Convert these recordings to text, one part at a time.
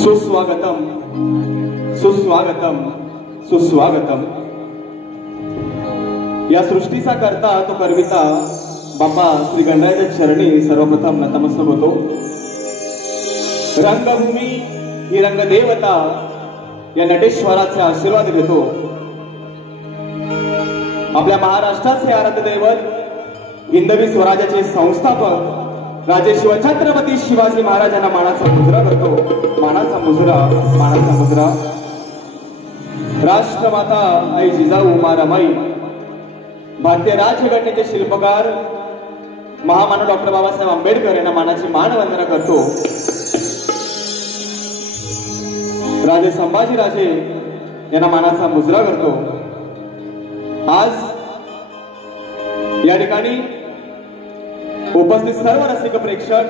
सुस्वागतम सुस्वागतम सुस्वागतम। या सृष्टीचा करता तो करविता बापा श्री गणरायाच्या चरणी सर्वप्रथम नतमस्तक होतो। रंगभूमी ही रंगदेवता या नटेश्वराचा आशीर्वाद घेतो। आपल्या महाराष्ट्राचे आराध्य दैवत हिंदवी स्वराज्याचे संस्थापक राजे शिवछत्रपती शिवाजी महाराजांना मानाचा मुजरा करतो। मानाचा मुजरा, मानाचा मुजरा। राष्ट्रमाता आई जिजाऊ मा रमाई, भारतीय राज्यघटनेचे शिल्पकार महामानव डॉक्टर बाबासाहेब आंबेडकर यांना मानाची मानवंदना करतो। राजे संभाजी राजे यांना मानाचा मुजरा करतो। आज या ठिकाणी उपस्थित सर्व रसिक प्रेक्षक,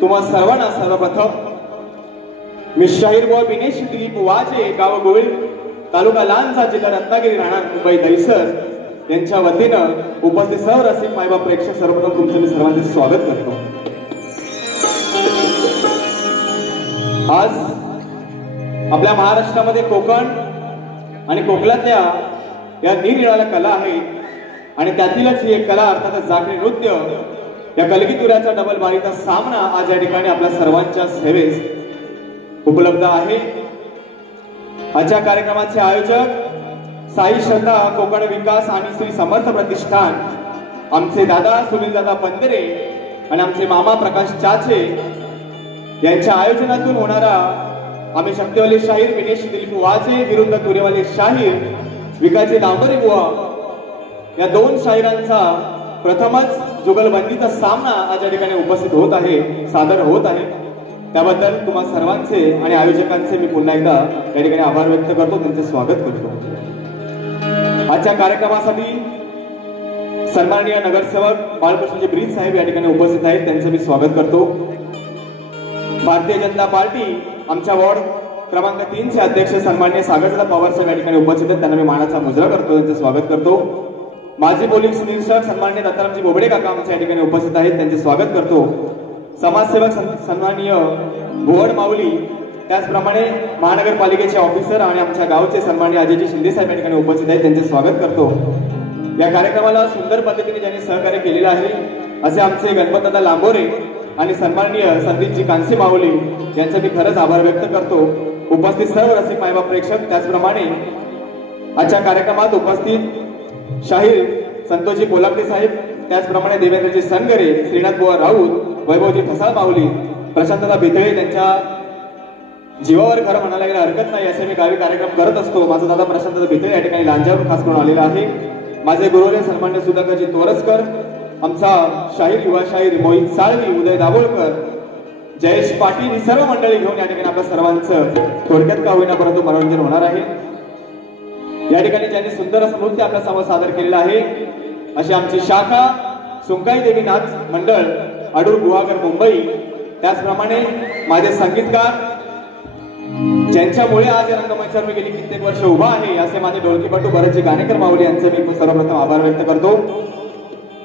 तुम्हा सर्वांना सर्वप्रथम मी शाहीर व विनेश दिलीप वाजे, गाव गोविल, तालुका लांजा, जिल्हा रत्नागिरी, राहणार मुंबई दहिसर यांच्या वतीनं उपस्थित सर्व रसिक मायबाप प्रेक्षक सर्वप्रथम तुमचं मी सर्वांचे स्वागत करतो। आज आपल्या महाराष्ट्रामध्ये कोकण आणि कोकणातल्या या निरनिराळ्या कला आहेत आणि त्यातीलच ही एक कला अर्थातच जागरण नृत्य, या कलगीतुऱ्याचा डबल बारीचा सामना आज या ठिकाणी आपल्या सर्वांच्या सेवेस उपलब्ध आहे। आजच्या कार्यक्रमाचे आयोजक साई श्रद्धा कोकण विकास आणि श्री समर्थ प्रतिष्ठान, आमचे दादा सुनील दादा पंधरे आणि आमचे मामा प्रकाश चाचे यांच्या आयोजनातून होणारा आम्ही शक्तिवाले शाहीर विनेश दिलीप वाजे विरुद्ध तुरेवाले शाहीर विकाचे दांबरे बुवा या दोन शाहिरांचा प्रथमच जुगलबंदीचा सामना आज या ठिकाणी उपस्थित होत आहे, सादर होत आहे। त्याबद्दल तुम्हा सर्वांचे आणि आयोजकांचे मी पुन्हा एकदा या ठिकाणी आभार व्यक्त करतो, त्यांचे स्वागत करतो। आजच्या कार्यक्रमासाठी सन्माननीय नगरसेवक बाळकृष्णजी ब्रीज साहेब या ठिकाणी उपस्थित आहेत, त्यांचे मी स्वागत करतो। भारतीय जनता पार्टी आमच्या वॉर्ड क्रमांक 3 चे अध्यक्ष सन्माननीय सागरदादा पवार साहेब या ठिकाणी उपस्थित आहेत, त्यांना मी मानाचा मुजरा करतो, त्यांचे स्वागत करतो। माजी पोलीस निरीक्षक सन्माननीय दत्तारामजी बोबडे काका आमच्या या ठिकाणी उपस्थित आहेत, त्यांचे स्वागत करतो। समाजसेवक सन्माननीय भुवन माऊली, त्याचप्रमाणे महानगरपालिकेचे ऑफिसर आणि आमच्या गावचे सन्माननीय अजयजी शिंदे साहेब या ठिकाणी उपस्थित आहेत, त्यांचे स्वागत करतो। या कार्यक्रमाला सुंदर पद्धतीने ज्यांनी सहकार्य केलेलं आहे असे आमचे गणपतदादा लांबोरे आणि सन्माननीय संदीपजी कांसी माऊली यांचा मी खरंच आभार व्यक्त करतो। उपस्थित सर्व रसिक मायबाप प्रेक्षक, त्याचप्रमाणे आजच्या कार्यक्रमात उपस्थित शाहीर संतोषजी कोलापटे साहेब, त्याचप्रमाणे देवेंद्रजी सनगरे, श्रीनाथ बुवा राऊत, वैभवजी ठसाळ माऊली, प्रशांतदा बितळे, त्यांच्या जीवावर खरं म्हणायला गेलं हरकत नाही असे मी गावी कार्यक्रम करत असतो। माझा दादा प्रशांतदा बितळे या ठिकाणी लांजावरून खास करून आलेला आहे। माझे गुरुवर्य सन्मान्य सुधाकरजी तोरसकर, आमचा शाहीर युवा शाहीर मोहित साळवी, उदय दाभोळकर, जयेश पाटील ही सर्व मंडळी घेऊन या ठिकाणी आपल्या सर्वांचं थोडक्यात का होईना परंतु मनोरंजन होणार आहे। या ठिकाणी ज्यांनी सुंदर असं नृत्य आपल्या समोर सादर केलेलं आहे अशी आमची शाखा सुंकाई देवी नाच मंडळ अडूर गुहागर मुंबई, त्याचप्रमाणे माझे संगीतकार ज्यांच्यामुळे आज या रंगमंचावर मी गेली कित्येक वर्ष उभा आहे असे माझे ढोलकीपटू भरतजी गाणेकर माऊली यांचे मी सर्वप्रथम आभार व्यक्त करतो।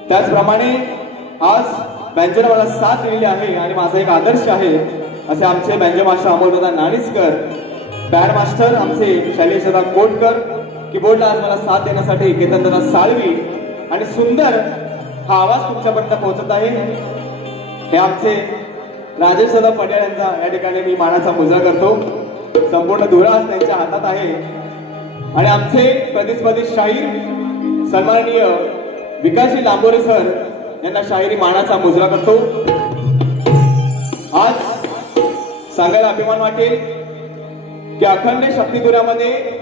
त्याचप्रमाणे आज बँजोला मला साथ दिलेली आहे आणि माझा एक आदर्श आहे असे आमचे बँजो मास्टर अमोलदादा नाणीसकर, बँड मास्टर आमचे शैलेशदादा कोटकर, कीबोर्डला आज मला साथ देण्यासाठी केतनदादा साळवी आणि सुंदर हा आवाज तुमच्यापर्यंत पोहोचत आहे हे आमचे राजेश दादा पटेल यांचा या ठिकाणी मी मानाचा मुजरा करतो। संपूर्ण धुरा आज त्यांच्या हातात आहे आणि आमचे प्रतिस्पर्धी शाहीर सन्माननीय विकासजी लांबोरे सर यांना शाहिरी मानाचा मुजरा करतो। आज सांगायला अभिमान वाटेल की अखंड शक्तिधुरामध्ये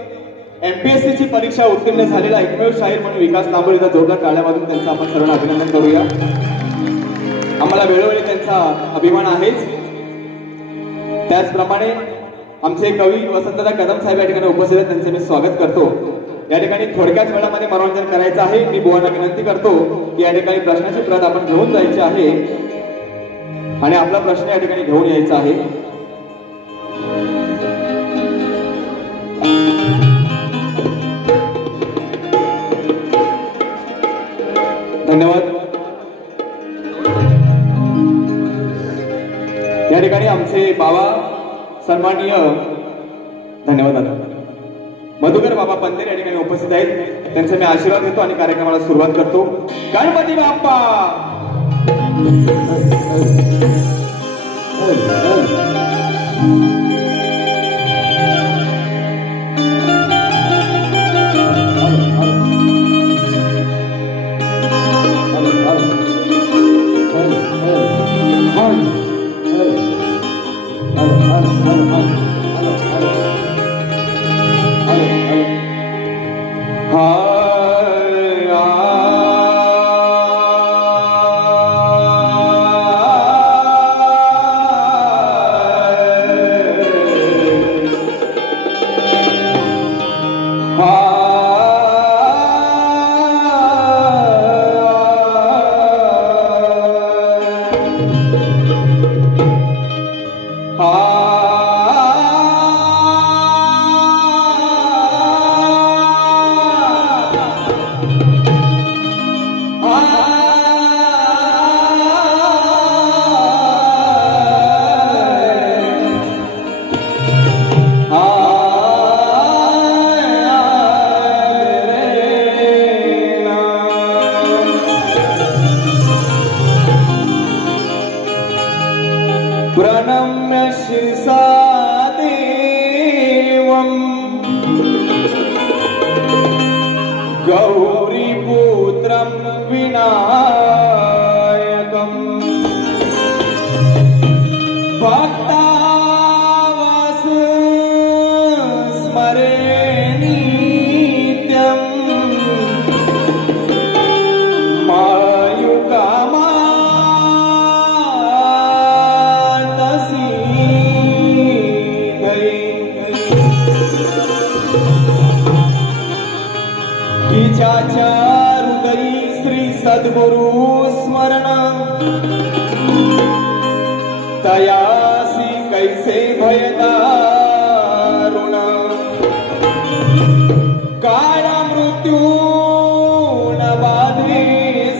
MPSC ची परीक्षा उत्तीर्ण झालेला एकमेव शाहीर म्हणून विकास लांबोरेचा जोरदार टाळ्यावाजून त्यांचं आपण सर्वांना अभिनंदन करूया। आम्हाला वेळोवेळी त्यांचा अभिमान आहेच। त्याचप्रमाणे आमचे कवी वसंतदादा कदम साहेब या ठिकाणी उपस्थित आहेत, त्यांचे मी स्वागत करतो। या ठिकाणी थोडक्याच वेळामध्ये मनोरंजन करायचं आहे। मी बुवांना विनंती करतो की या ठिकाणी प्रश्नाची प्रत आपण घेऊन जायची आहे आणि आपला प्रश्न या ठिकाणी घेऊन यायचा आहे। धन्यवाद। या ठिकाणी आमचे बाबा सन्माननीय धन्यवाद दादा मधुकर बाबा पंधेर या ठिकाणी उपस्थित आहेत, त्यांचे मी आशीर्वाद घेतो आणि कार्यक्रमाला सुरुवात करतो। गणपती बाप्पा गौरीपुत्रं विनायकं भक्तावास स्मरे नित्यं मायुकामातसी तिच्याच्या हृदयी श्री सद्गुरु स्मरण तयासी कैसे भयदारुण काळ मृत्यू न बाधे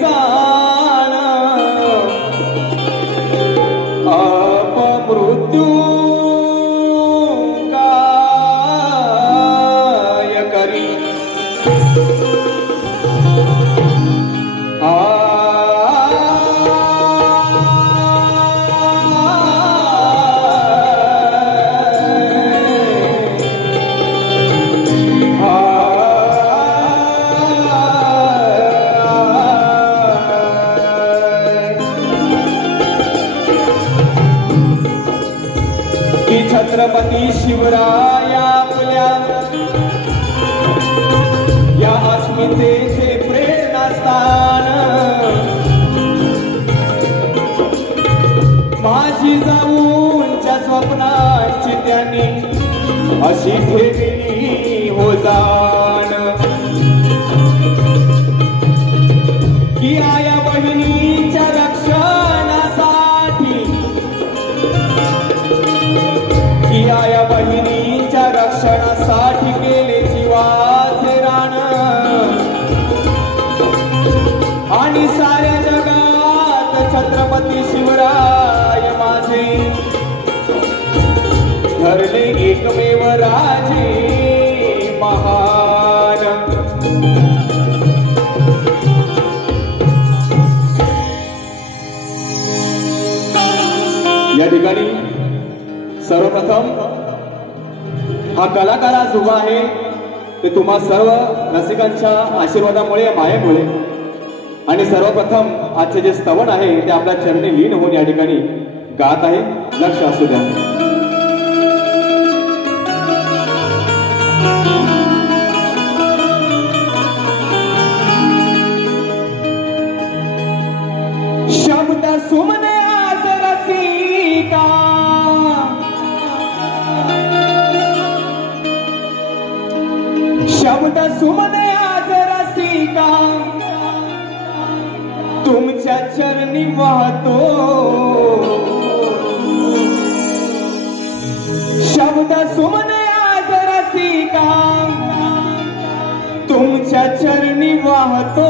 जाण अपमृत्यू काय करी छत्रपती शिवराया आपल्या या अस्मितेचे प्रेरणास्थान माझी जाऊनच्या स्वप्नांची त्यांनी अशी ठेवली हो जाण की आया बहिणीच्या रक्षणासाठी की आया बहिणीच्या रक्षणासाठी केले जीवाचे रान आणि साऱ्या जगात छत्रपती शिवराय माझे ठरले एकमेव राजे महान। या ठिकाणी सर्वप्रथम हा कलाकार आज उभा आहे ते तुम्हा सर्व रसिकांच्या आशीर्वादामुळे मायेमुळे आणि सर्वप्रथम आजचे जे स्तवन आहे ते आपल्या चरणी लीन होऊन या ठिकाणी गात आहे। लक्ष असू द्या। शब्द सुमने आज रसिका शब्द सुमने आज रसिका तुमच्या चरणी वाहतो शब्द सुमने आज रसिका तुमच्या चरणी वाहतो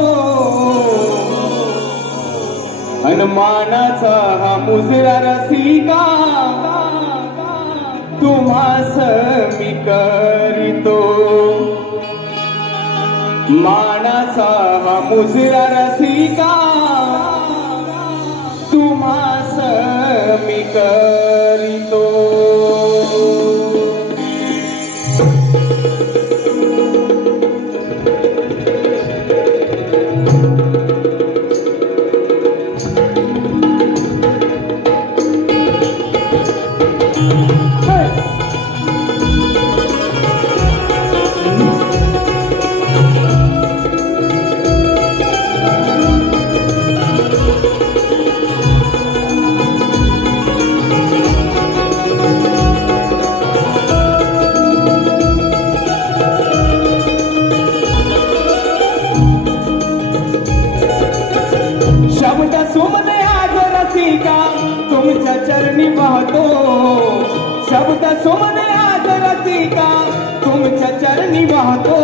हनुमानाचा हा मुजरा रसिका तुम्हास मी करीतो मानाचा हा मुजरा रसिका तुम्हास मी करीतो। शब्द सुमने आज रसिका तुमच्या चरणी वाहतो शब्द सुमने आज रसिका तुमच्या चरणी वाहतो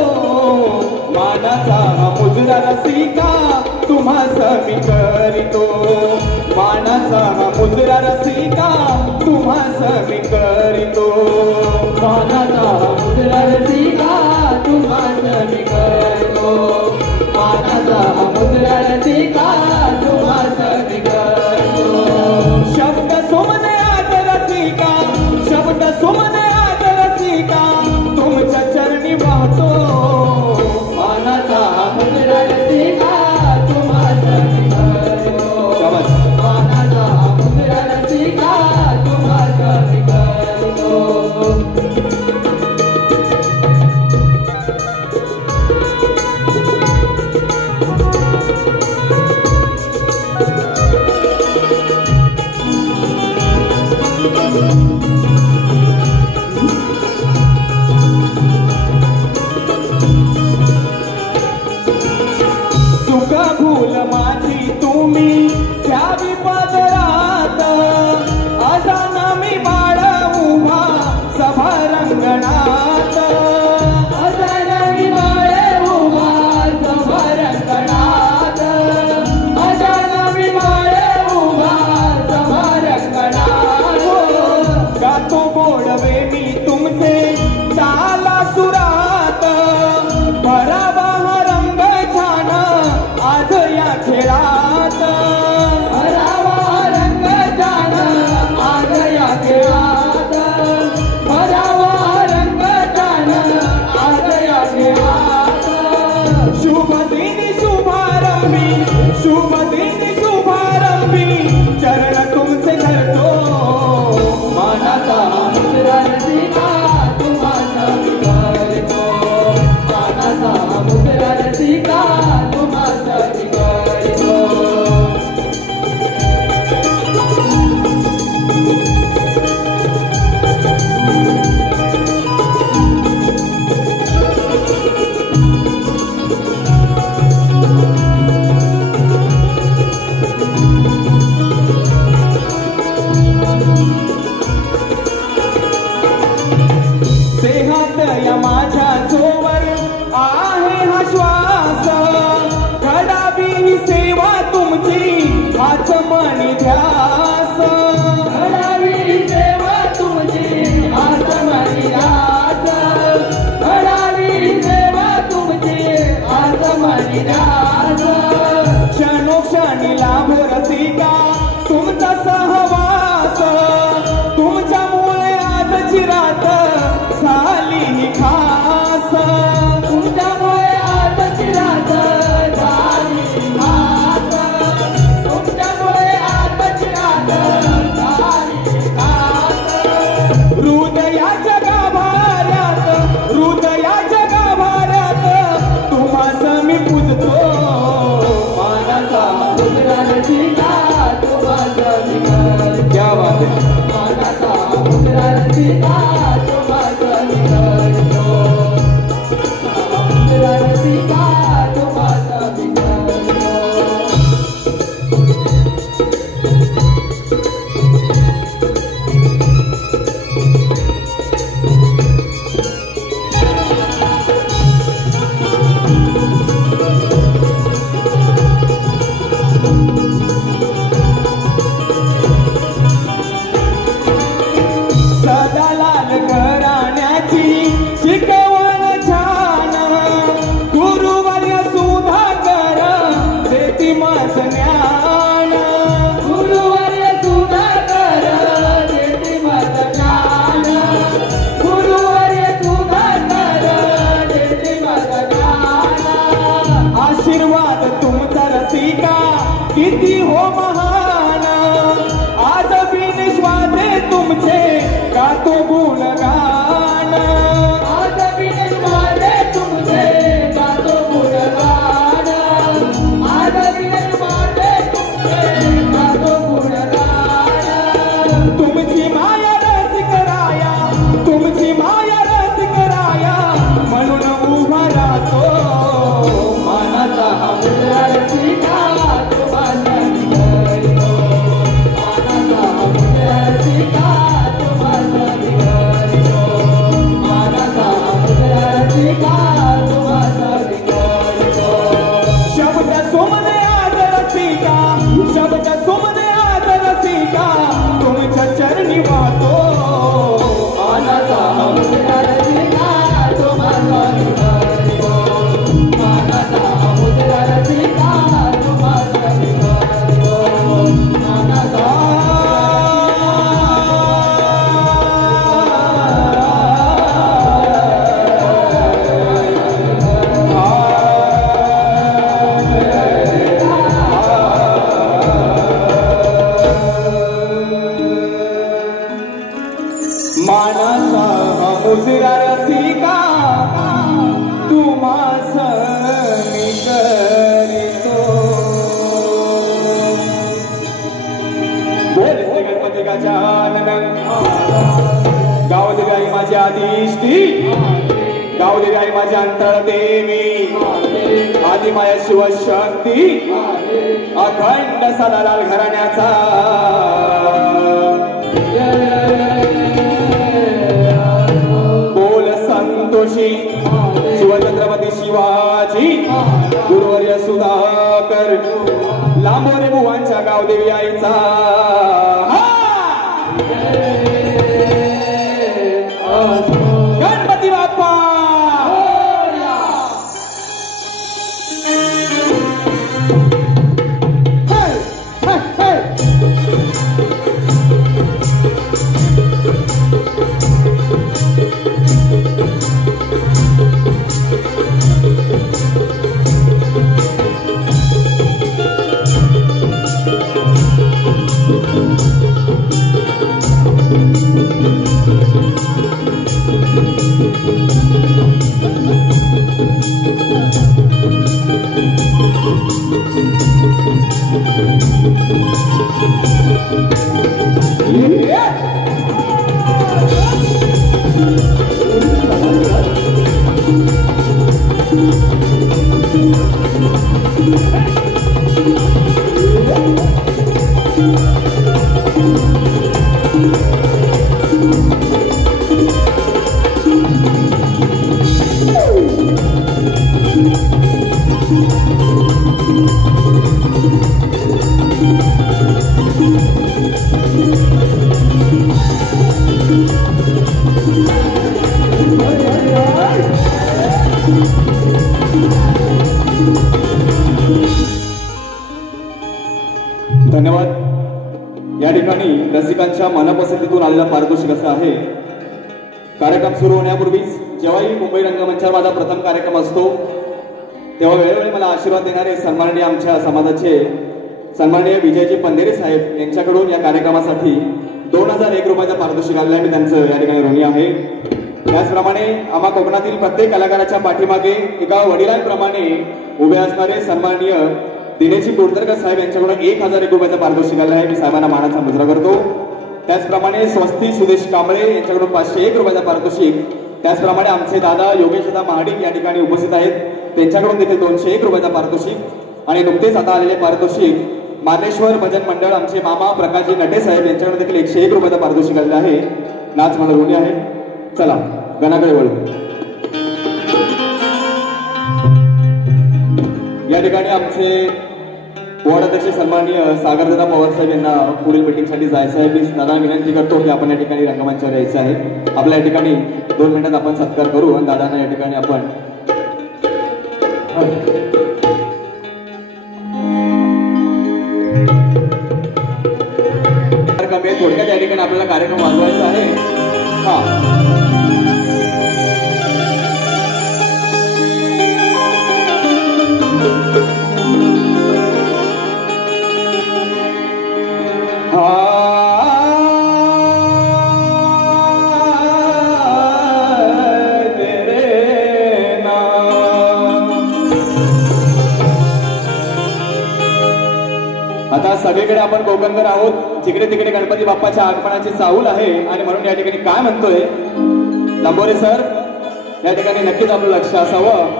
मानाचा हा मुजरा रसिका तुम्हास मी करीतो मानाचा हा मुजरा रसिका तुम्हास मी करीतो मानाचा हा मुजरा रसिका तुम्हास मी करीतो मानाचा हा मुजरा रसिका तुम्हास मी करीतो। शब्द सुमने आज रसिका शब्द सुमने आज रसिका तुमच्या चरणी वाहतो मानाचा हा मुजरा रसिका तुम्हास मी करीतो मानाचा हा मुजरा रसिका तुम्हास मी करीतो। सुख भूल माझी तुम्ही घ्यावी पदरात अजाना मी बाळ उभा सभा रंगणात अजाना मी बाळ उभा सभा रंगणात अजाना मी बाळ उभा सभा रंगणात गातो गोडवे मी तुमचे ताला सुरात भरावा रंग छान आज या खेळात भरावा रंग छान आज या खेळात भरावा रंग छान आज या खेळात शुभ दिन शुभारंभी शुभ दिन शुभारंभी चरण तुमचे धरतो मानाचा मुजरा रसिका मनी ध्यास घडावी सेवा तुमची आत्मनी ध्यास घडावी सेवा तुमची आत्मनी ध्यास क्षणोक्षणी लाभो रसिका तुमचा सहवास तुमच्यामुळे आजची रात झाली ही खास तुमच्यामुळे आजची रात झाली खास तुमच्यामुळे आजची रात झाली खास हृदयाच्या गाभाऱ्यात तुम्हास मी पूजतो मानाचा मुद्रा रसिका तुम्हाचा निघाल क्या बात है मानाचा मुद्रा रसिका तुम्हाचा निघाल मुद्रा रसिका तुम्हाचा निघाल सदा लाल घराण्याची शिकवण छान गुरुवर्य सुधाकर देती माझ ज्ञान गुरुवर्य सुधाकर देती माझ ज्ञान गुरुवर्य सुधाकर देती माझ ज्ञान आशीर्वाद तुमचा रसिका किती हो महान आज बिनश्वासे तुमचे गातो गुणगान आज बिनश्वासे तुमचे गातो गुणगान आज बिनश्वासे तुमचे गातो गुणगान तुमची माया रसिकराया तुमची माया रसिकराया म्हणून उभा राहतो मानाचा मुद्रा रसिका तुम्हाचा निघालो मानाचा मुद्रा रसिका तुम्हाचा निघालो मानाचा मुद्रा रसिका तुम्हाचा निघालो शब्द सोमने आज रसिका शब्द सोमने आज रसिका तुमच्या चरणी वाहतो मानाचा मुद्रा रसिका तुम्हाचा निघालो मानाचा मुद्रा रसिका तुम्हाचा निघालो मानाचा मानाचा मुजरा रसिका तुम्हास मी करीतो बोल श्री गणपती गजानन गावदेवी आई माझी आदिष्टी गावदेवी आई माझी अंतर देवी आदिमाया शिवशक्ती अखंड सदालाल घराण्याचा बोल संतोषी शिवछत्रपती शिवाजी गुरुवर्य सुधाकर लांबोरे बुवांच्या गावदेवी आईचा गणपती बाप्पा धन्यवाद। या ठिकाणी रसिकांच्या मनपसंतीतून आलेला पारितोषिक असं आहे। कार्यक्रम सुरू होण्यापूर्वीच जेव्हाही मुंबई रंगमंचावर माझा प्रथम कार्यक्रम असतो तेव्हा वेळोवेळी मला आशीर्वाद देणारे सन्माननीय आमच्या समाजाचे सन्माननीय विजयजी पंधेरे साहेब यांच्याकडून या कार्यक्रमासाठी 2001 रुपयाचा पारितोषिक आलेला आहे। मी त्यांचं या ठिकाणी ऋणी आहे। त्याचप्रमाणे आम्हा कोकणातील प्रत्येक कलाकाराच्या पाठीमागे एका वडिलांप्रमाणे उभे असणारे सन्माननीय दिनेशजी कोटरकर साहेब यांच्याकडून 1001 रुपयाचा पारितोषिक आलेला आहे। मी साहेबांना मानाचा मुजरा करतो। त्याचप्रमाणे स्वस्ती सुदेश कांबळे यांच्याकडून 501 रुपयाचा पारितोषिक। त्याचप्रमाणे आमचे दादा योगेशदा महाडिक या ठिकाणी उपस्थित आहेत, त्यांच्याकडून देखील 201 रुपयाचा पारितोषिक। आणि नुकतेच आता आलेले पारितोषिक मानेश्वर भजन मंडळ आमचे मामा प्रकाशजी नटे साहेब यांच्याकडून देखील 101 रुपयाचा पारितोषिक आलेला आहे। नाच मला ऋणी आहे। चला गणाकडे वळू। या ठिकाणी आमचे बोर्ड अध्यक्ष सन्माननीय सागरदादा पवार साहेब यांना पुढील मीटिंगसाठी जायचं आहे। मी दादांना विनंती करतो की आपण या ठिकाणी रंगमंचावर यायचं आहे। आपल्या या ठिकाणी 2 मिनिटात आपण सत्कार करू आणि दादांना या ठिकाणी आपण थोडक्यात या ठिकाणी आपल्याला कार्यक्रम वाजवायचा आहे। आता सगळीकडे आपण कोकणकर आहोत, जिकडे तिकडे गणपती बाप्पाच्या आगमनाची चाहूल आहे आणि म्हणून या ठिकाणी काय म्हणतोय लंबोरे सर, या ठिकाणी नक्कीच आपलं लक्ष असावं।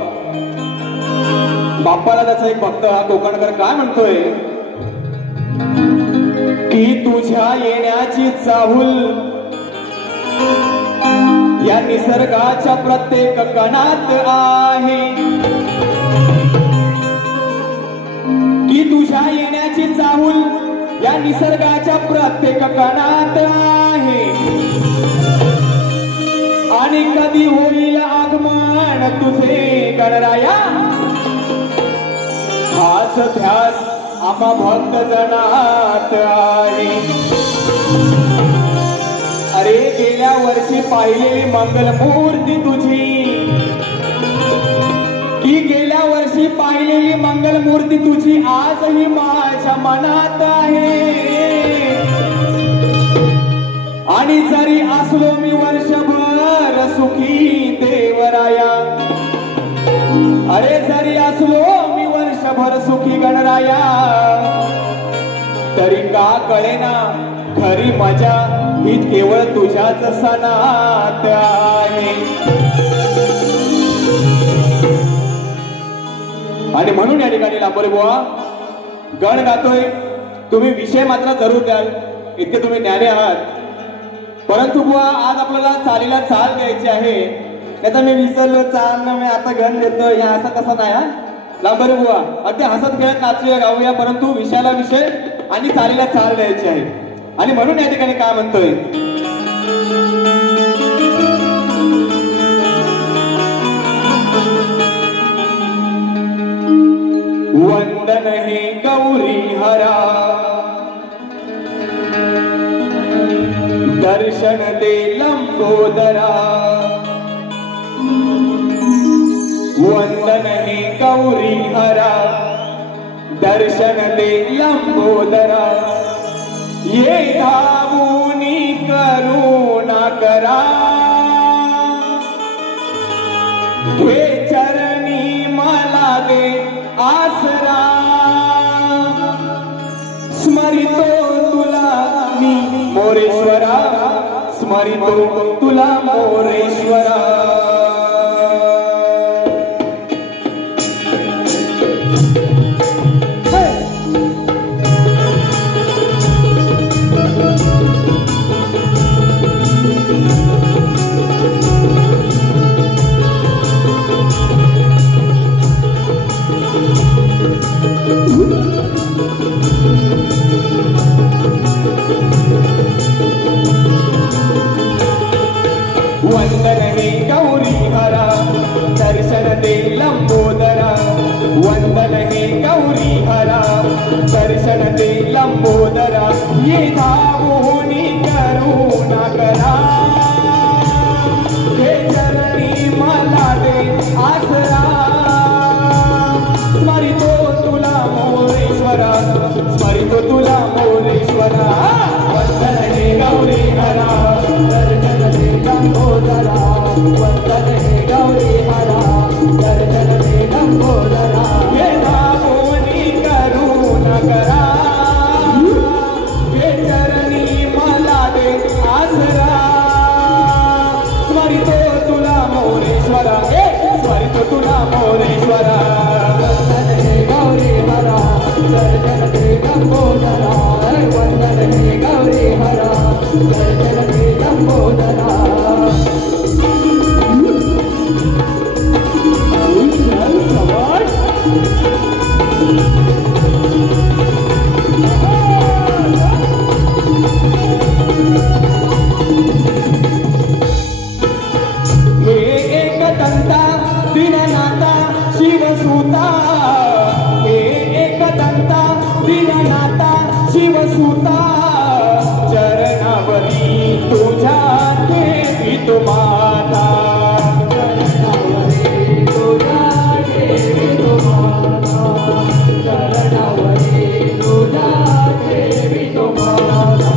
बाप्पाला त्याचा एक भक्त हा कोकणकर काय म्हणतोय की तुझ्या येण्याची चाहूल या निसर्गाच्या प्रत्येक कणात आहे, की तुझ्या येण्याची चाहूल या निसर्गाच्या प्रत्येक कणात आहे। आणि कधी होईल आगमन तुझे गणराया, हाच ध्यास आम्हा भक्त जनात आहे। अरे गेल्या वर्षी पाहिलेली मंगलमूर्ती तुझी, की गेल्या वर्षी पाहिलेली मंगलमूर्ती तुझी आजही माझ्या मनात आहे। आणि जरी असलो मी वर्षभर सुखी देवराया, अरे जरी असलो मी वर्षभर सुखी गणराया, तरी का कळेना खरी मजा ही केवळ तुझ्याच सणात आहे। आणि म्हणून या ठिकाणी लांबोरे बुवा गण गातोय, तुम्ही विषय मात्र जरूर द्याल, इतके तुम्ही ज्ञानी आहात। परंतु बुवा आज आपल्याला चालीला चाल द्यायची आहे, नाहीतर मी विसरलो चाल ना, मी आता गण देतो या असं तसं नाही। लांबोरे बुवा अगदी हसत खेळत नाचूया गाऊया, परंतु विषयाला विषय आणि चालीला चाल द्यायची आहे। आणि म्हणून या ठिकाणी काय म्हणतोय वंदन हे गौरी हरा, दर्शन दे लंबोदरा। वंदन हे गौरी हरा, दर्शन दे लंबोदरा। ये धावूनी करुणा करा, घे चरणी मला दे आसरा। स्मरितो तुला मी मोरेश्वरा, स्मरितो तुला मोरेश्वरा। वंदन हे गौरी हरा, दर्शन दे लंबोदरा। वंदन हे गौरी हरा, दर्शन दे लंबोदरा ये धावोनी करुणा करा हे चरणी मला दे आसरा स्मरितो तुला मोरेश्वरा स्मरितो तुला मोरेश्वरा वंदन हे गौरी हरा दर्शन दे लंबोदरा वंदन हे गौरी हरा दर्शन दे लंबोदरा हे धावोनी करुणा करा हे चरणी मला दे आसरा स्मरितो तुला मोरेश्वरा स्मरितो तुला मोरेश्वरा वंदन हे गौरी हरा दर्शन दे लंबोदरा वंदन हे गौरी हरा दर्शन दे लंबोदरा हे एकदंता दीननाथा शिवसुता हे एकदंता दीननाथा शिवसुता चरणावरी तुझ्या देवी तू माता चरणावरी तुझ्या देवी तू माता चरणावरी तुझ्या देवी तू माता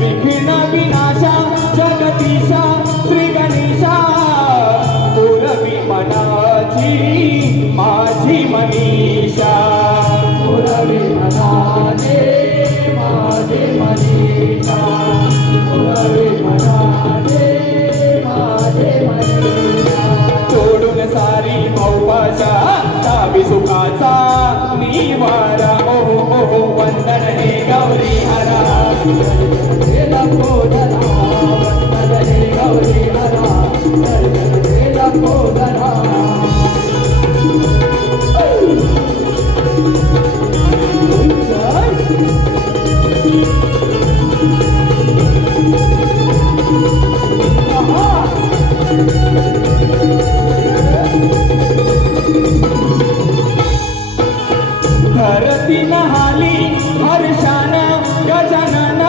विघ्न विनाशा जगदीशा श्री गणेशा पुरवी मनाची माझी मनीषा पुरवी मनाचे माझे मनीषा पुरवी मनाचे माझे मनीषा सोडून सारी भौपाशा दावी सुखाचा निवारा ओहो ओहो वंदन हे गौरी हरा हे लंबोदरा वंदन हे गौरी हरा दर्शन हे लंबोदरा धरती नहाली हर्षान गजानन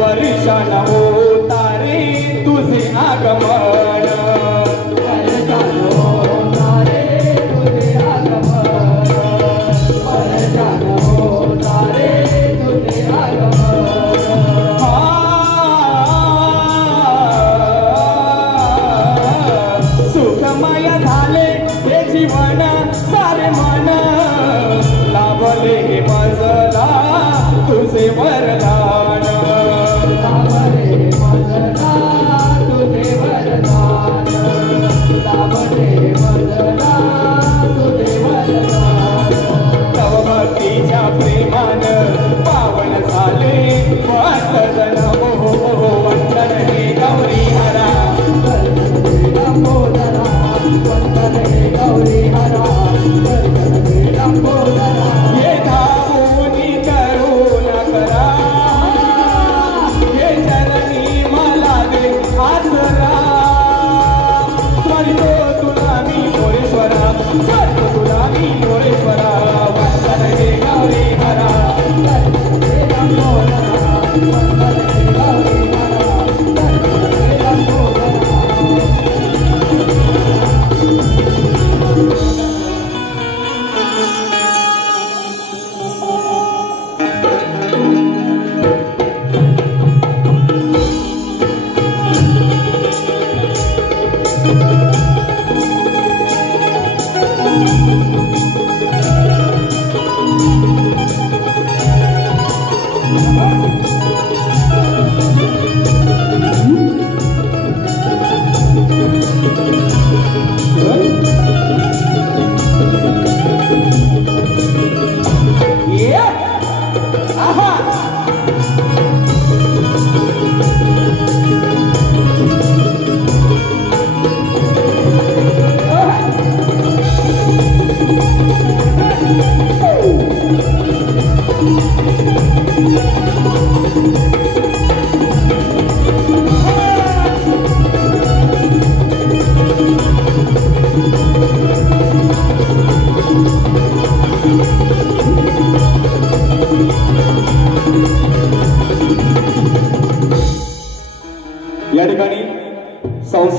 वर्षान होता रे तुझे आगमन वर्षान होता रे तुझे आगमन वर्षान होता रे तुझे आगमन सुखमय झाले हे जीवन सारे मन लाभले हे मजला तुझे वरदान लाभले हे मजला तुझे वरदान लाभले हे मजला तुझे वरदान तव भक्तीच्या प्रेमान पावन झाले भक्तजन ओहो ओहो वंदन हे गौरी हरा दर्शन दे लंबोदरा वंदन हे गौरी हरा दर्शन दे लंबोदरा हे धावोनी करुणा करा हे चरणी मला दे आसरा स्मरितो तुला मी मोरेश्वरा स्मरितो तुला मी मोरेश्वरा वंदन हे गौरी हरा दर्शन दे लंबोदरा वंदन हे गौरी हरा दर्शन दे लंबोदरा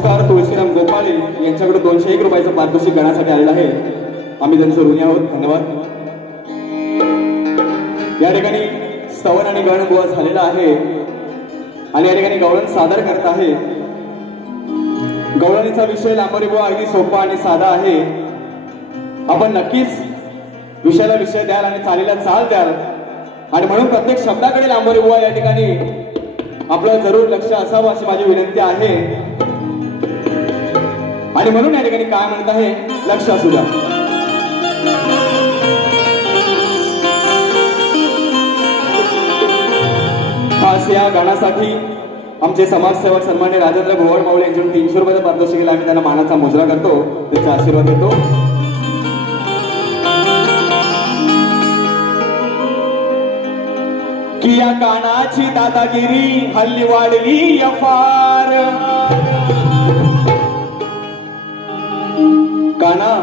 ऑस्कार तुळशीराम गोपाळे यांच्याकडे 201 रुपयाचं पारितोषिक गणासाठी आलेलं आहे. आम्ही त्यांचं ऋणी आहोत. धन्यवाद. या ठिकाणी स्तवन आणि गण बुवा झालेला आहे आणि या ठिकाणी गवळण सादर करत आहे. गवळणीचा विषय लांबोरी बुवा अगदी सोपा आणि साधा आहे. आपण नक्कीच विषयाला विषय द्याल आणि चालीला चाल द्याल आणि म्हणून प्रत्येक शब्दाकडे लांबोरी बुवा या ठिकाणी आपलं जरूर लक्ष असावं अशी माझी विनंती आहे. आणि म्हणून या ठिकाणी काय म्हणत आहे लक्ष असू द्या. खास या गाण्यासाठी आमचे समाजसेवक सन्मान्य राजेंद्र भोवळ माऊली यांच्याकडून 300 रुपयाचं पारितोषिक केलं. आम्ही त्यांना मानाचा मुजरा करतो, त्यांचा आशीर्वाद देतो. की या कानाची दादागिरी हल्ली वाढली या फार. काना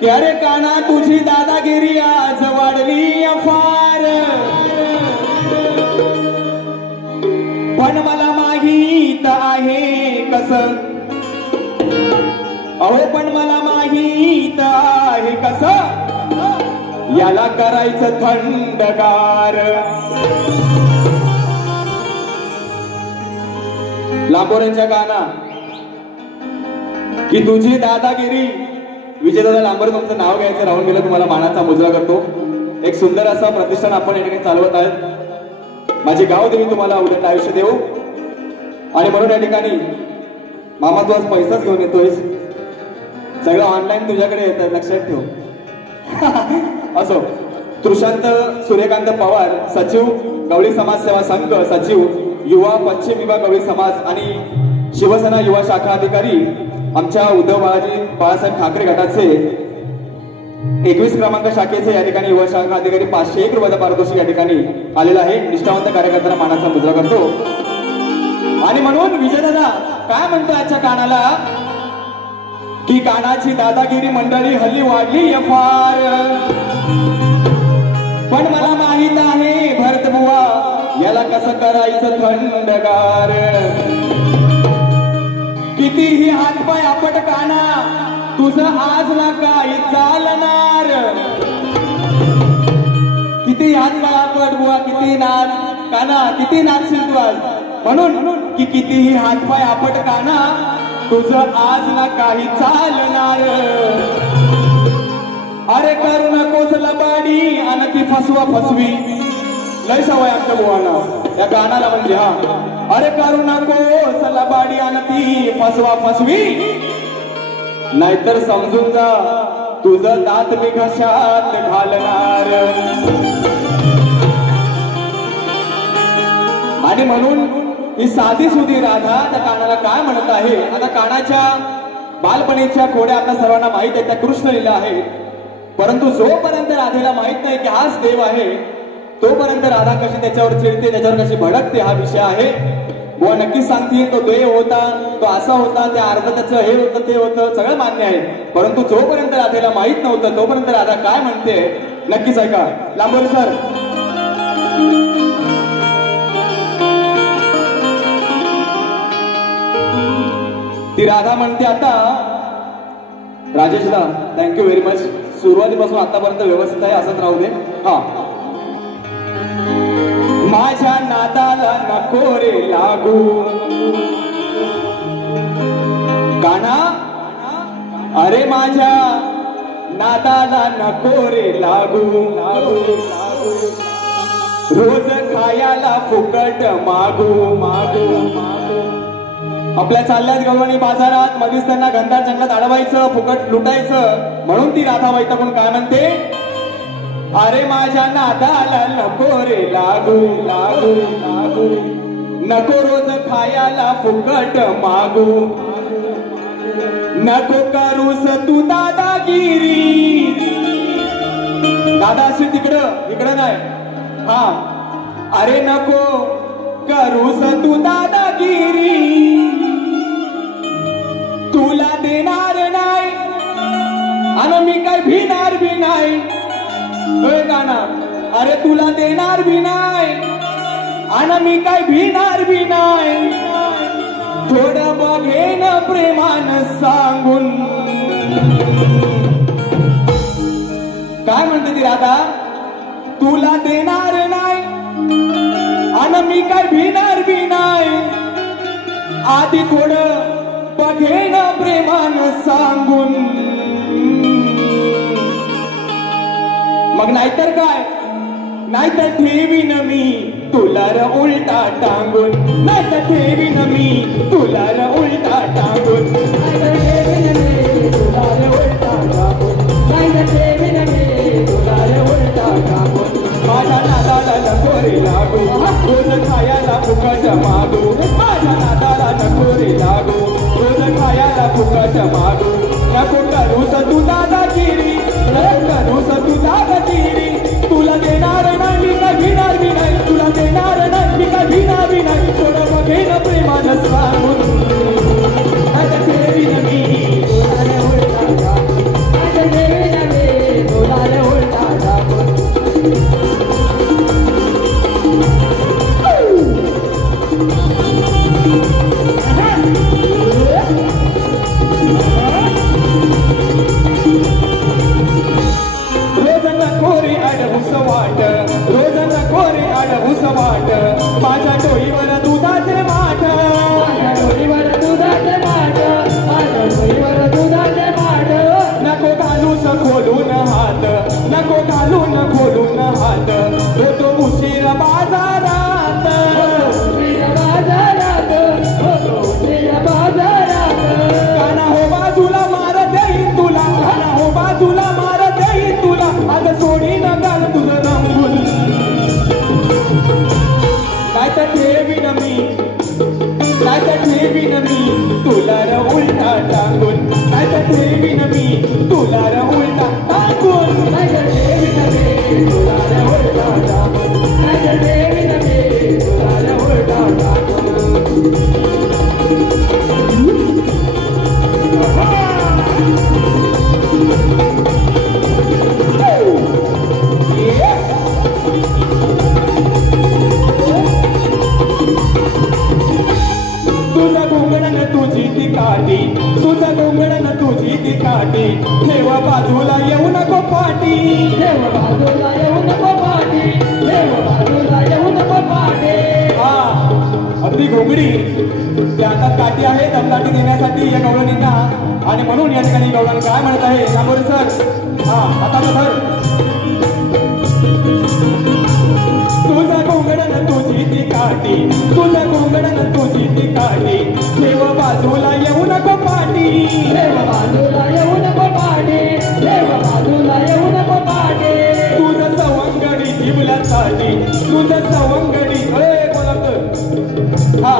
की अरे काना तुझी दादागिरी आज वाढली या फार. पण मला माहीत आहे कसं, अहो पण मला माहीत आहे कसं याला करायचं थंडगार. लांबोऱ्यांच्या गाणं की तुझी दादागिरी. विजयदादा लांबोरे तुमचं नाव घ्यायचं राहून गेलं, तुम्हाला मानाचा मुजरा करतो. एक सुंदर असा प्रतिष्ठान आपण या ठिकाणी चालवत आहेत. माझी गावदेवी तुम्हाला उद्या आयुष्य देऊ. आणि म्हणून या ठिकाणी मामा तू आज पैसाच घेऊन येतोयस, सगळं ऑनलाईन तुझ्याकडे येतं, लक्षात ठेव. असो. तृशांत सूर्यकांत पवार सचिव गवळी समाज सेवा संघ, सचिव युवा पश्चिम विभाग गवळी समाज आणि शिवसेना युवा शाखा अधिकारी आमच्या उद्धव बाळासाहेब ठाकरे गटाचे 21 क्रमांक शाखेचे या ठिकाणी युवा शाखा अधिकारी 501 रुपयाचं पारितोषिक या ठिकाणी आलेलं आहे. निष्ठावंत कार्यकर्त्यांना मानाचा मुजरा करतो. आणि म्हणून विजयदादा काय म्हणतो याच्या कानाला की कानाची दादागिरी मंडळी हल्ली वाढली या फार. पण मला माहित आहे भरत बुवा याला कसं करायचं थंडगार. कितीही हातपाय आपट काना तुझं आज ना काही चालणार. किती हातपाय आपट बुवा, किती नाच काना, किती नाचशील तू आज. म्हणून की कितीही हातपाय आपट काना तुझं आज ना काही चालणार. अरे करू नकोस लबाडी आणि ती फसवा फसवी. लय सवय आमच्या बुवांना या गाण्याला म्हणजे. हा अरे करू नकोस लबाडी आणि ती फसवा फसवी, नाहीतर समजून जा तुझं दात मी घशात घालणार. आणि म्हणून ही साधी सुधी राधा त्या कानाला काय म्हणत आहे. आता कानाच्या बालपणीच्या खोड्या आपल्या सर्वांना माहित आहेत, त्या कृष्ण लीला आहे. परंतु जोपर्यंत राधेला माहित नाही की हाच देव आहे, तोपर्यंत राधा कशी त्याच्यावर चिडते, त्याच्यावर कशी भडकते हा विषय आहे. बुवा नक्कीच सांगतील तो देव होता, तो असा होता, त्या अर्ध त्याचं हे होतं ते होतं, सगळं मान्य आहे. परंतु जोपर्यंत राधेला माहित नव्हतं तोपर्यंत राधा काय म्हणते नक्कीच ऐका. लांबोरे सर. ती राधा म्हणते आता राजेशला थँक्यू व्हेरी मच. सुरुवातीपासून आतापर्यंत व्यवस्थित आहे, असंच राहू दे. हा माझ्या नादाला नको रे लागू काना. अरे माझ्या नादाला नको रे लागू. रोज खायला फुकट मागू मागू. आपल्या चालल्यात गवळणी बाजारात, मधीच त्यांना घनदाट जंगलात अडवायचं, फुकट लुटायचं. म्हणून ती राधा वैतागून काय म्हणते, अरे माझ्या नादाला नको रे लागू लागू लागू. नको रोज खायला फुकट मागू. नको करूस तू दादागिरी. दादा अशी तिकडं इकडं नाही. हा अरे नको करूस तू दादागिरी. तुला देणार नाही आणि मी काय भिणार बी नाही. गाना अरे तुला देणार बी नाही आणि मी काय भिणार बी नाही. थोडं बघेन प्रेमानं सांगून. काय म्हणते ती राधा, तुला देणार नाही आणि मी काय भिणार बी नाही. आधी थोडं बघेन प्रेमानं सांगून, मग नाहीतर काय, नाहीतर ठेवीन मी तुला र उलटा टांगून. नाहीतर ठेवीन मी तुला र उलटा टांगून. नाहीतर ठेवीन मी तुला रे उलटा टाकून. नाहीतर ठेवीन मी तुला रे उलटा टाकून. माझ्या नादाला नको रे लागू, रोज खायला फुकट मागू. माझ्या नादाला नको रे लागू, रोज खायला फुकट मागू. नको करूस तू दादागिरी, नको करूस तू दादागिरी. तुला देणार नाही मी काय भिणार बी नाही. तुला देणार नाही मी काय भिणार बी नाही. थोडं बघेन प्रेमानं सांगून. नाहीतर ठेवीन मी तुला रे उलटा टाकून. नाहीतर ठेवीन मी तुला रे उलटा टाकून. रोज नको रे अडवूस वाट, रोज नको रे अडवूस वाट. माझ्या डोईवर दुधाचे माठ, माझ्या डोईवर दुधाचे माठ. माझ्या डोईवर दुधाचे माठ. नको घालूस खोलून हात, नको घालून खोलून हात. होतो उशीर बाजारात, उशिरा बाजारात. होतो उशिरा बाजारात. काना हो बाजूला मार देईन तुला, काना हो बाजूला मार देईन तुला. आज सोडीन गाल तुझं रंगून. नाहीतर ठेवीन मी, नाहीतर ठेवीन मी तुला र उलटा टांगून. नाहीतर ठेवीन मी तुला र उलटा टांगून. नाहीतर ठेवीन मी तुला रे उलटा टाकून. नाहीतर ठेवीन मी तुला रे उलटा टाकून. तुझं घोंगडन तुझी ती काठी, तुझं घोंगडन तुझी ती काठी. ठेव बाजूला येऊ नको पाठी, देव बाजूला येऊ नको पाठी. देव बाजूला येऊ नको पाठी. हा अगदी घोंगडी त्या हातात काठी आहे दमदाटी देण्यासाठी या गवळणींना. आणि म्हणून या ठिकाणी गवळण काय म्हणत आहे सांगोरे सर. हा हाताला धर. तुझं घोंगडन तुझी ती काठी, तुझं घोंगडन तुझी ती काठी. ठेव बाजूला येऊ नको पाठी, देव बाजूला येऊ नको पाठी. देव बाजूला येऊ नको पाठी. तुझं सवंगडी जिबल्यासाठी, तुझं सवंगडी बोलत. हा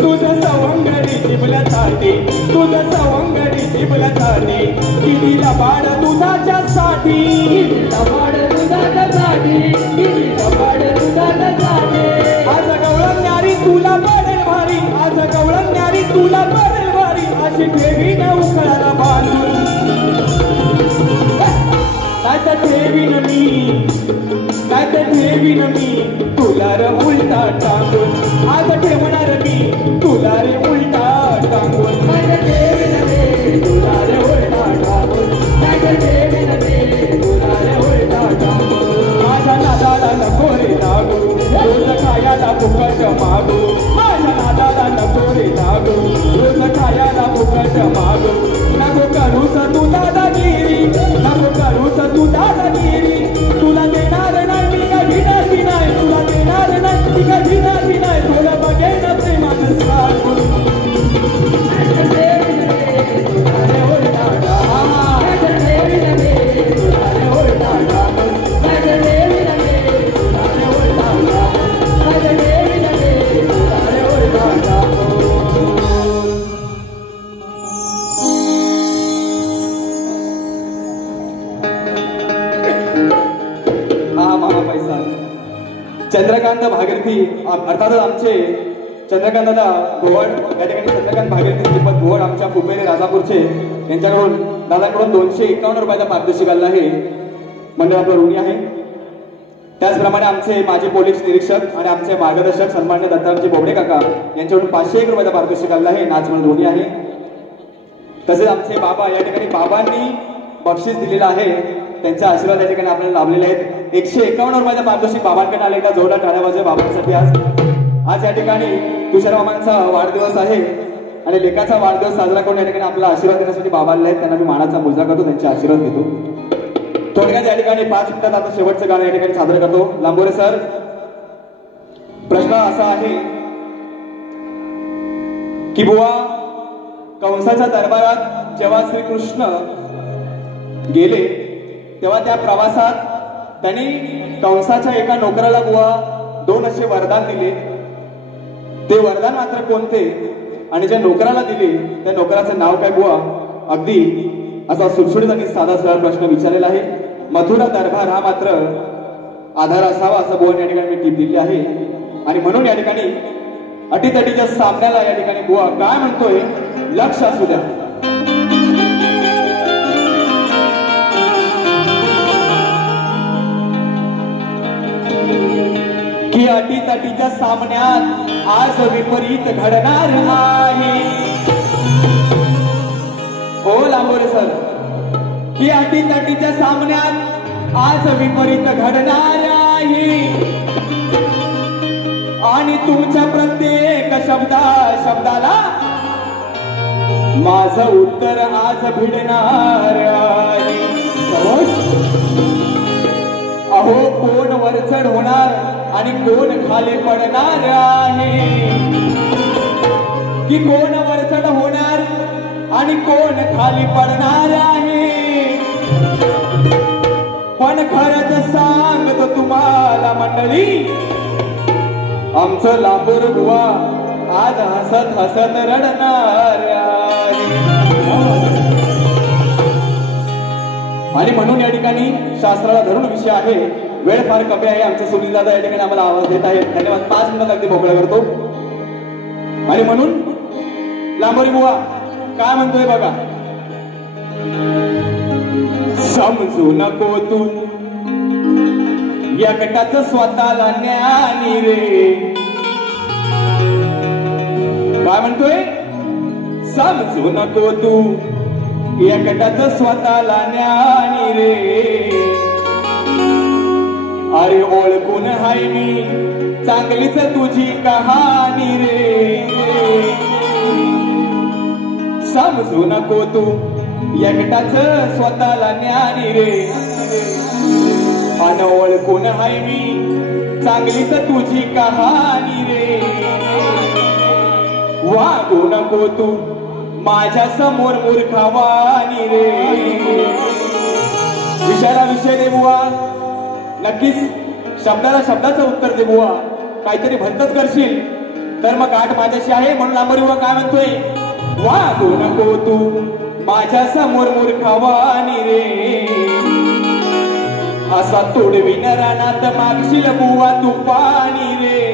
तुझं सवंगडी जिबल्यासाठी, तुझं सवंगडी जिबल्यासाठी. कितीला बाड दुधाच्या साठी, लबाड दुधासाठी. किती लबाड दुधासाठी. आज गवळण तुला पडेल भारी, आज गवळण तुला पडेल भारी. अशी ठेवीन उकळाला बांधून. नाहीतर ठेवीन मी, नाहीतर ठेवीन मी तुला र उलटा टांगून. आज ठेवणार मी तुला रे उलटा टांगून. नाहीतर ठेवीन मी तुला रे उलटा टाकून. नाहीतर ठेवीन मी तुला रे उलटा टाकून. माझ्या नादाला नको रे लागू, रोज खायला फुकट मागू. माझ्या नादाला नको रे लागू, रोज खायला फुकट मागू. नको करूस तू दादागिरी, नको करूस तू दादागिरी. तुला देणार नाही मी काय भिणार बी नाही. तुला देणार नाही मी काय भिणार बी नाही. थोडं बघेन प्रेमानं सांगून. नाहीतर ठेवीन मी तुला रे उलटा टाकून. नाहीतर ठेवीन मी तुला रे उलटा टाकून. नाहीतर ठेवीन मी तुला रे उलटा टाकून. नाहीतर ठेवीन मी तुला रे उलटा टाकून. हा मामा पैसा. चंद्रकांत भागीरथी अर्थातच आमचे चंद्रकांत दादा भोवड या ठिकाणी चंद्रकांत भागीरथी श्रीपद भोवड आमच्या कुपेरे राजापूरचे यांच्याकडून दादाकडून 251 रुपयाचा पारितोषिक आलेला आहे. मंडळ आपलं ऋणी आहे. त्याचप्रमाणे आमचे माजी पोलीस निरीक्षक आणि आमचे मार्गदर्शक सन्माननीय दत्ताजी बोबडे काका यांच्याकडून 501 रुपयाचा पारितोषिक आलेला आहे. नाचमन दोन्ही आहे. तसेच आमचे बाबा या ठिकाणी बाबांनी बक्षीस दिलेलं आहे. त्यांचे आशीर्वाद या ठिकाणी आपल्याला लाभलेले आहेत. 151 रुपयाचा पारितोषिक बाबांकडे आले. एकदा जोरदार टाळ्या वाजवा बाबांसाठी. आज या ठिकाणी तुषार मामांचा वाढदिवस आहे आणि लेकाचा वाढदिवस साजरा करून या ठिकाणी आपला आशीर्वाद देण्यासाठी बाबा आले आहेत. त्यांना मी मानाचा मुजरा करतो, त्यांचे आशीर्वाद घेतो. थोडक्यात या ठिकाणी 5 मिनिटात आता शेवटचं गाणं या ठिकाणी सादर करतो. लांबोरे सर, प्रश्न असा आहे की बुवा कंसाच्या दरबारात जेव्हा श्रीकृष्ण गेले तेव्हा त्या प्रवासात त्यांनी कंसाच्या एका नोकराला बुवा 2 असे वरदान दिले. ते वरदान मात्र कोणते आणि ज्या नोकराला दिले त्या नोकराचं नाव काय बुवा? अगदी असा सुटसुटीत आणि साधा सरळ प्रश्न विचारलेला आहे. मथुरा दरबार हा मात्र आधार असावा असं बुवा या ठिकाणी मी टीप दिली आहे. आणि म्हणून या ठिकाणी अटीतटीच्या सामन्याला या ठिकाणी बुवा काय म्हणतोय लक्ष असू द्या. की अटीतटीच्या सामन्यात आज विपरीत घडणार आहे. हो लांबोरे सर, की अटीतटीच्या सामन्यात आज विपरीत घडणार आहे आणि तुमच्या प्रत्येक शब्दाला माझं उत्तर आज भिडणार आहे. अहो कोण वरचढ होणार आणि कोण खाली पडणार आहे. की कोण वरचढ होणार आणि कोण खाली पडणार आहे. पण खरंच सांगतो तुम्हाला मंडळी, आमचं लांबोर बुवा आज हसत हसत रडणार आहे. आणि म्हणून या ठिकाणी शास्त्राला धरून विषय आहे. वेळ फार कमी आहे. आमचे सुनील दादा या ठिकाणी आम्हाला आवाज देत आहे. धन्यवाद. 5 मिनिटात अगदी मोकळा करतो. आणि म्हणून लांबोरी बुवा काय म्हणतोय बघा. समजू नको तू एकटाच स्वतःला ज्ञानी रे. काय म्हणतोय? समजू नको तू एकटाच स्वतःला ज्ञानी रे. अरे ओळखून हाय मी चांगलीच तुझी कहाणी रे. समजू नको तू एकटाच स्वतःला ज्ञानी रे. अन ओळखून हाय मी चांगलीच तुझी कहाणी रे. वागू नको तू माझ्या समोर मूर्खवाणी रे. विषयाला विषय दे बुवा. नक्कीच शब्दाला शब्दाचं उत्तर दे बुवा. काहीतरी भलतच करशील तर मग गाठ माझ्याशी आहे. म्हणून लांबोरी बुवा काय म्हणतोय. वागू नको तू माझ्या समोर मूर्खवाणी रे. असा तोडवीन रानात मागशील बुवा तू पाणी रे.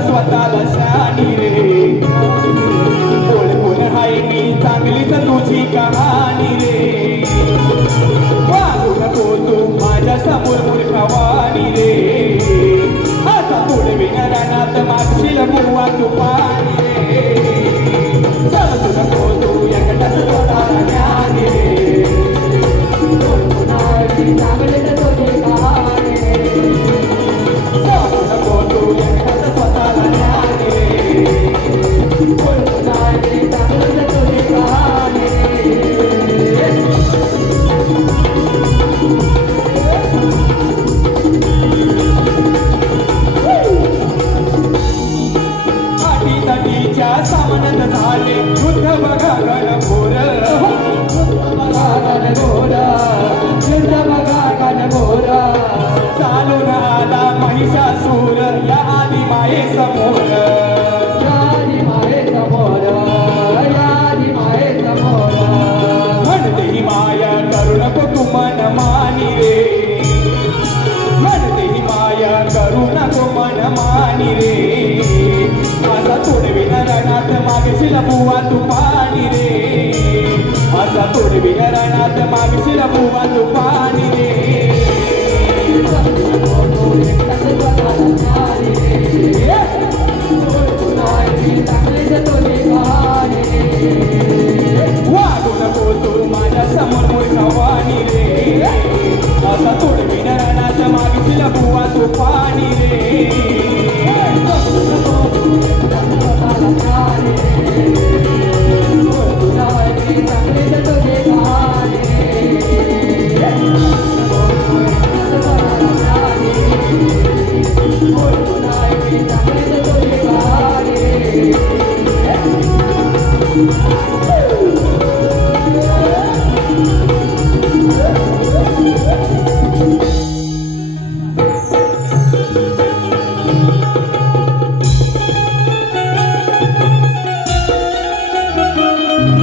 स्वतःला शानी रे. ओळखून हाय मी चांगलीच तुझी कहाणी रे. वागू नको तू माझ्या समोर मूर्खवाणी रे. असा तोडवीन रानात मागशील बुवा तू पाणी रे. समजू नको तू एकटाच स्वतःला ज्ञानी रे. ओळखून हाय मी चांगलीच तुझी कहाणी रे. समजू नको तू एकटाच स्वतःला ज्ञानी रे. ओळखून हाय मी चांगलीच तुझी कहाणी रे. अटीतटीच्या सामन्यात झाले युद्ध बघा घनघोर. युद्ध बघा घनघोर. युद्ध बघा घनघोर. पाणी रे असा तोडविन रणात मागशील बुवा तू पाणी रे असा तोडविन रणात मागशील बुवा तू पाणी रे वागू नको तू माझ्या समोर मोठा वाणी रे असा तोडविन रणात मागशील बुवा तू पाणी रे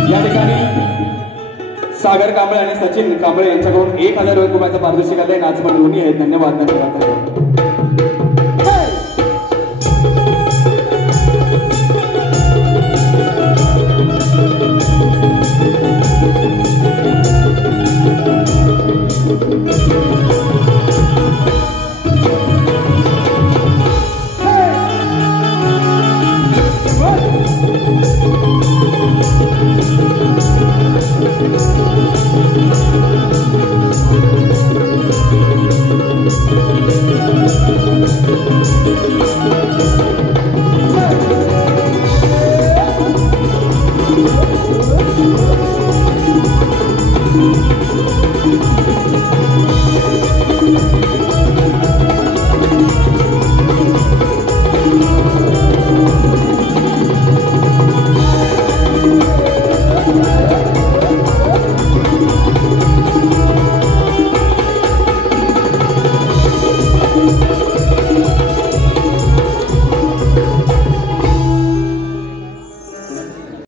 या ठिकाणी सागर कांबळे आणि सचिन कांबळे यांच्याकडून 1000 रुपयाचा पारितोषिक आहे. नाचपण दोन्ही आहेत. धन्यवाद.